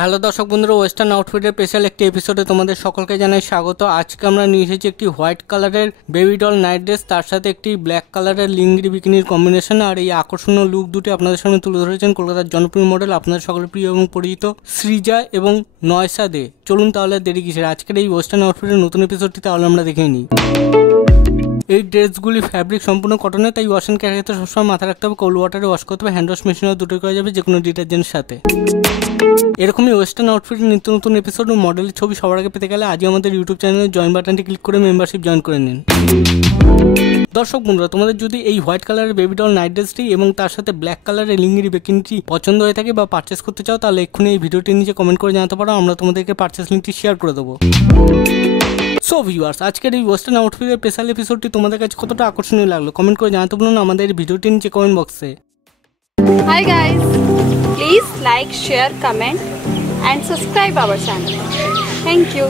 Hello দর্শক বন্ধুরা, western আউটফিটের special একটি এপিসোডে তোমাদের সকলকে জানাই স্বাগত। আজকে আমরা নিয়ে এসেছি একটি হোয়াইট কালারের বেবি ডল নাইট ড্রেস, তার সাথে একটি ব্ল্যাক কালারের লিঙ্গি বিকিনির কম্বিনেশন। আর এই আকর্ষণীয় লুক দুটি আপনাদের সামনে তুলে ধরেছেন কলকাতার জনপ্রিয় মডেল, আপনাদের সকলের প্রিয় এবং পরিচিত সৃজা এবং নয়সা দে। চলুন তাহলে দেরি কিসের, আজকের এই ওয়েস্টার্ন আউটফিটের নতুন এপিসোডটি তাহলে আমরা দেখে নিই। এই ড্রেসগুলি ফ্যাব্রিক সম্পূর্ণ কটনের, তাই ওয়াশ অ্যান্ড ক্যারিতে সবসময় মাথা রাখতে হবে। কোল্ড ওয়াটারে ওয়াশ করতে হবে, হ্যান্ড ওয়াশ মেশিনেও দুটোই করা যাবে, যে কোনো ডিটারজেন্টের সাথে। এরকমই ওয়েস্টার্ন আউটফিটের নিত্য নতুন এপিসোড ও মডেলের ছবি সবার আগে পেতে গেলে আজই আমাদের ইউটিউব চ্যানেলে জয়েন বাটনটি ক্লিক করে মেম্বারশিপ জয়েন করে নিন। দর্শক বন্ধুরা, তোমাদের যদি এই হোয়াইট কালারের বেবি ডল নাইট ড্রেসটি এবং তার সাথে ব্ল্যাক কালারের লিঙ্গি বিকিনিটি পছন্দ হয়ে থাকে বা পারচেস করতে চাও, তাহলে এক্ষুনি এই ভিডিওটির নিচে কমেন্ট করে জানাতে পারো, আমরা তোমাদেরকে পারচেস লিঙ্কটি শেয়ার করে দেবো। সো ভিউয়ার্স, আজকের এই ওয়েস্টার্ন আউটফিটের স্পেশাল এপিসোডটি তোমাদের কাছে কতটা আকর্ষণীয় লাগলো কমেন্ট করে জানাতে বলুন আমাদের এই ভিডিওটির নিচে কমেন্ট বক্সে। Hi guys, please like, share, comment and subscribe our channel. Thank you.